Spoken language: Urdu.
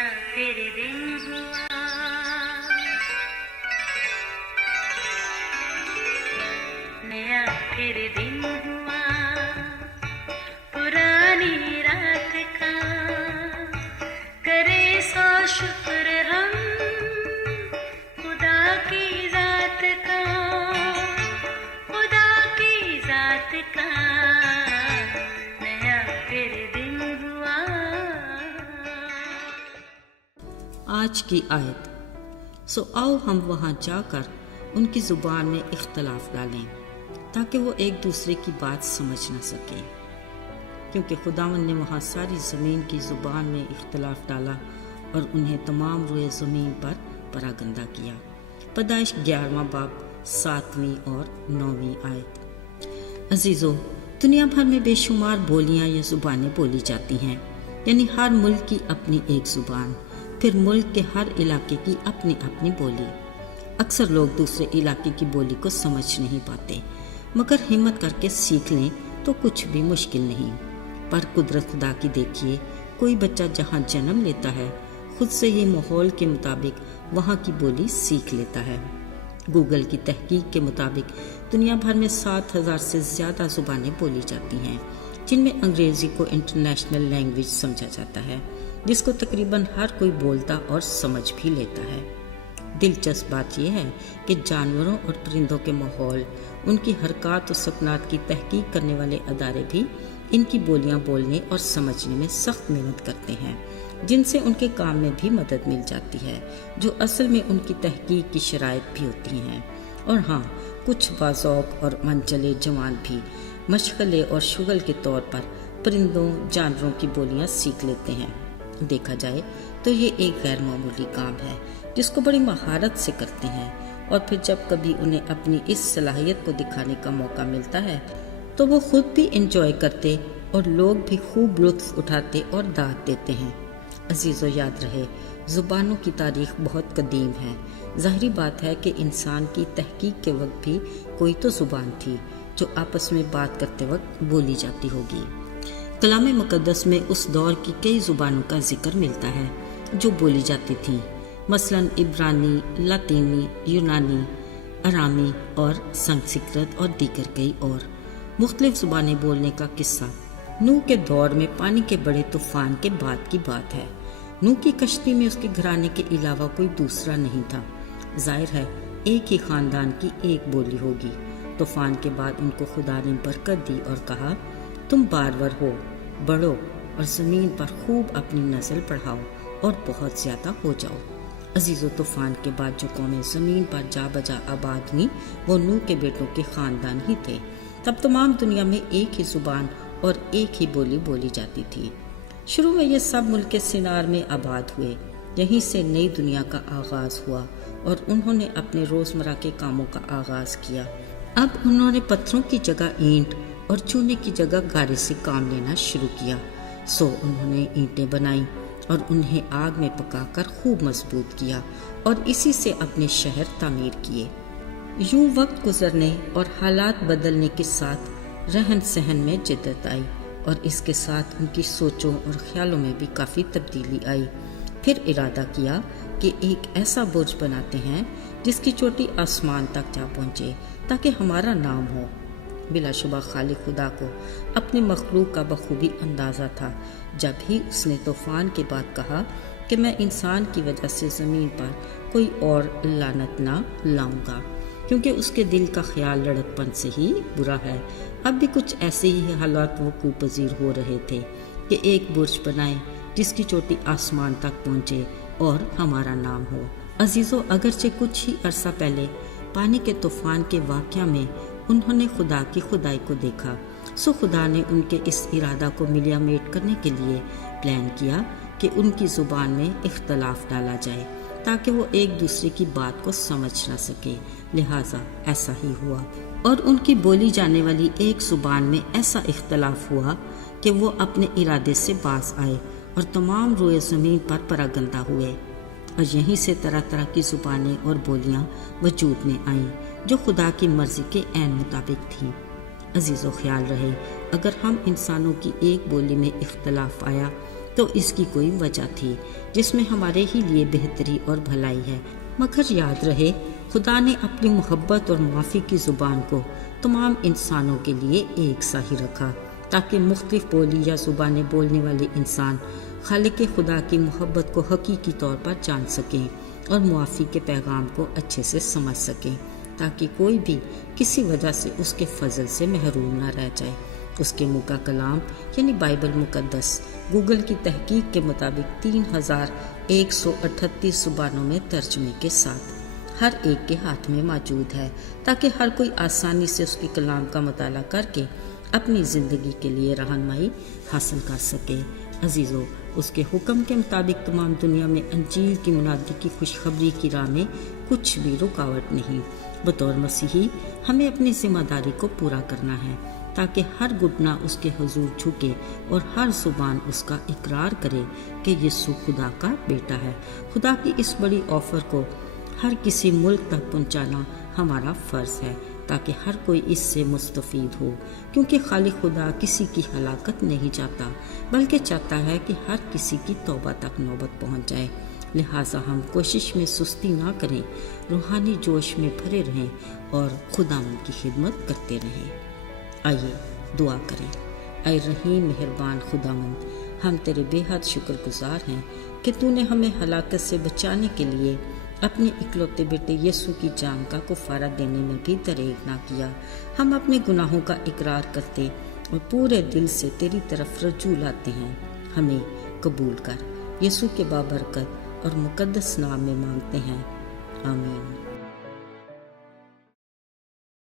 نیا پھر دن ہوا، نیا پھر دن ہوا، پرانی رات کا کرے سو شکر ہم خدا کی ذات کا، خدا کی ذات کا نیا پھر دن ہوا۔ آج کی آیت، سو آؤ ہم وہاں جا کر ان کی زبان میں اختلاف ڈالیں تاکہ وہ ایک دوسرے کی بات سمجھ نہ سکے، کیونکہ خداوند نے وہاں ساری زمین کی زبان میں اختلاف ڈالا اور انہیں تمام روئے زمین پر پراگندہ کیا۔ پیدائش 11واں باب 7ویں اور 9ویں آیت۔ عزیزو، دنیا بھر میں بے شمار بولیاں یا زبانیں بولی جاتی ہیں، یعنی ہر ملک کی اپنی ایک زبان، پھر ملک کے ہر علاقے کی اپنی اپنی بولی۔ اکثر لوگ دوسرے علاقے کی بولی کو سمجھ نہیں پاتے، مگر ہمت کر کے سیکھ لیں تو کچھ بھی مشکل نہیں۔ پر قدرت خدا کی دیکھیے، کوئی بچہ جہاں جنم لیتا ہے خود سے ہی ماحول کے مطابق وہاں کی بولی سیکھ لیتا ہے۔ گوگل کی تحقیق کے مطابق دنیا بھر میں 7000 سے زیادہ زبانیں بولی جاتی ہیں، جن میں انگریزی کو انٹرنیشنل لینگویج سمجھا جاتا ہے، جس کو تقریباً ہر کوئی بولتا اور سمجھ بھی لیتا ہے۔ دلچسپ بات یہ ہے کہ جانوروں اور پرندوں کے ماحول، ان کی حرکات و سکنات کی تحقیق کرنے والے ادارے بھی ان کی بولیاں بولنے اور سمجھنے میں سخت محنت کرتے ہیں، جن سے ان کے کام میں بھی مدد مل جاتی ہے، جو اصل میں ان کی تحقیق کی شرائط بھی ہوتی ہیں۔ اور ہاں، کچھ باذوق اور منچلے جوان بھی مشغلے اور شغل کے طور پر پرندوں جانوروں کی بولیاں سیکھ لیتے ہیں۔ دیکھا جائے تو یہ ایک غیر معمولی کام ہے جس کو بڑی مہارت سے کرتے ہیں، اور پھر جب کبھی انہیں اپنی اس صلاحیت کو دکھانے کا موقع ملتا ہے تو وہ خود بھی انجوائے کرتے اور لوگ بھی خوب لطف اٹھاتے اور داد دیتے ہیں۔ عزیزو، یاد رہے، زبانوں کی تاریخ بہت قدیم ہے۔ ظاہری بات ہے کہ انسان کی تحقیق کے وقت بھی کوئی تو زبان تھی جو آپس میں بات کرتے وقت بولی جاتی ہوگی۔ کلام مقدس میں اس دور کی کئی زبانوں کا ذکر ملتا ہے جو بولی جاتی تھیں، مثلاً عبرانی، لاطینی، یونانی، ارامی اور سنسکرت اور دیگر کئی اور مختلف زبانیں بولنے کا قصہ نوح کے دور میں پانی کے بڑے طوفان کے بعد کی بات ہے۔ نوح کی کشتی میں اس کے گھرانے کے علاوہ کوئی دوسرا نہیں تھا۔ ظاہر ہے ایک ہی خاندان کی ایک بولی ہوگی۔ طوفان کے بعد ان کو خدا نے برکت دی اور کہا، تم بارور ہو، بڑھو اور زمین پر خوب اپنی نسل بڑھاؤ اور بہت زیادہ ہو جاؤ۔ عزیز و طوفان کے بعد جو قومیں زمین پر جا بجا آباد ہوئیں وہ نوح کے بیٹوں کے خاندان ہی تھے۔ تب تمام دنیا میں ایک ہی زبان اور ایک ہی بولی بولی جاتی تھی۔ شروع میں یہ سب ملک سنار میں آباد ہوئے، یہیں سے نئی دنیا کا آغاز ہوا اور انہوں نے اپنے روزمرہ کے کاموں کا آغاز کیا۔ اب انہوں نے پتھروں کی جگہ اینٹ اور چونے کی جگہ گارے سے کام لینا شروع کیا۔ سو انہوں نے اینٹیں بنائیں اور انہیں آگ میں پکا کر خوب مضبوط کیا اور اسی سے اپنے شہر تعمیر کیے۔ یوں وقت گزرنے اور حالات بدلنے کے ساتھ رہن سہن میں جدت آئی اور اس کے ساتھ ان کی سوچوں اور خیالوں میں بھی کافی تبدیلی آئی۔ پھر ارادہ کیا کہ ایک ایسا برج بناتے ہیں جس کی چوٹی آسمان تک جا پہنچے تاکہ ہمارا نام ہو۔ بلا شبہ خالق خدا کو اپنے مخلوق کا بخوبی اندازہ تھا جب ہی اس نے طوفان کے بعد کہا کہ میں انسان کی وجہ سے زمین پر کوئی اور لعنت نہ لاؤں گا، کیونکہ اس کے دل کا خیال لڑک پن سے ہی برا ہے۔ اب بھی کچھ ایسے ہی حالات وقوع پذیر ہو رہے تھے کہ ایک برج بنائیں جس کی چوٹی آسمان تک پہنچے اور ہمارا نام ہو۔ عزیزو، اگرچہ کچھ ہی عرصہ پہلے پانی کے طوفان کے واقعہ میں انہوں نے خدا کی خدائی کو دیکھا، سو خدا نے ان کے اس ارادہ کو ملیا میٹ کرنے کے لیے پلان کیا کہ ان کی زبان میں اختلاف ڈالا جائے تاکہ وہ ایک دوسرے کی بات کو سمجھ نہ سکے۔ لہٰذا ایسا ہی ہوا اور ان کی بولی جانے والی ایک زبان میں ایسا اختلاف ہوا کہ وہ اپنے ارادے سے باز آئے اور تمام روئے زمین پر پراگندہ ہوئے، اور یہیں سے طرح طرح کی زبانیں اور بولیاں وجود میں آئیں جو خدا کی مرضی کے عین مطابق تھیں۔ عزیز و خیال رہے، اگر ہم انسانوں کی ایک بولی میں اختلاف آیا تو تو اس کی کوئی وجہ تھی جس میں ہمارے ہی لیے بہتری اور بھلائی ہے، مگر یاد رہے خدا نے اپنی محبت اور معافی کی زبان کو تمام انسانوں کے لیے ایک سا ہی رکھا، تاکہ مختلف بولی یا زبانیں بولنے والے انسان خالق خدا کی محبت کو حقیقی طور پر جان سکیں اور معافی کے پیغام کو اچھے سے سمجھ سکیں، تاکہ کوئی بھی کسی وجہ سے اس کے فضل سے محروم نہ رہ جائے۔ اس کے منہ کا کلام یعنی بائبل مقدس گوگل کی تحقیق کے مطابق 3138 زبانوں میں ترجمے کے ساتھ ہر ایک کے ہاتھ میں موجود ہے، تاکہ ہر کوئی آسانی سے اس کے کلام کا مطالعہ کر کے اپنی زندگی کے لیے رہنمائی حاصل کر سکے۔ عزیزو، اس کے حکم کے مطابق تمام دنیا میں انجیل کی منادی کی خوشخبری کی راہ میں کچھ بھی رکاوٹ نہیں۔ بطور مسیحی ہمیں اپنی ذمہ داری کو پورا کرنا ہے، تاکہ ہر گھٹنا اس کے حضور جھکے اور ہر زبان اس کا اقرار کرے کہ یسوع خدا کا بیٹا ہے۔ خدا کی اس بڑی آفر کو ہر کسی ملک تک پہنچانا ہمارا فرض ہے، تاکہ ہر کوئی اس سے مستفید ہو، کیونکہ خالق خدا کسی کی ہلاکت نہیں چاہتا بلکہ چاہتا ہے کہ ہر کسی کی توبہ تک نوبت پہنچ جائے۔ لہٰذا ہم کوشش میں سستی نہ کریں، روحانی جوش میں بھرے رہیں اور خداوند کی خدمت کرتے رہیں۔ آئیے دعا کریں۔ اے رحیم مہربان خداوند، ہم تیرے بے حد شکر گزار ہیں کہ تو نے ہمیں ہلاکت سے بچانے کے لیے اپنے اکلوتے بیٹے یسوع کی جان کا کفارہ دینے میں بھی دریغ نہ کیا۔ ہم اپنے گناہوں کا اقرار کرتے اور پورے دل سے تیری طرف رجوع لاتے ہیں، ہمیں قبول کر۔ یسوع کے بابرکت اور مقدس نام میں مانگتے ہیں، آمین۔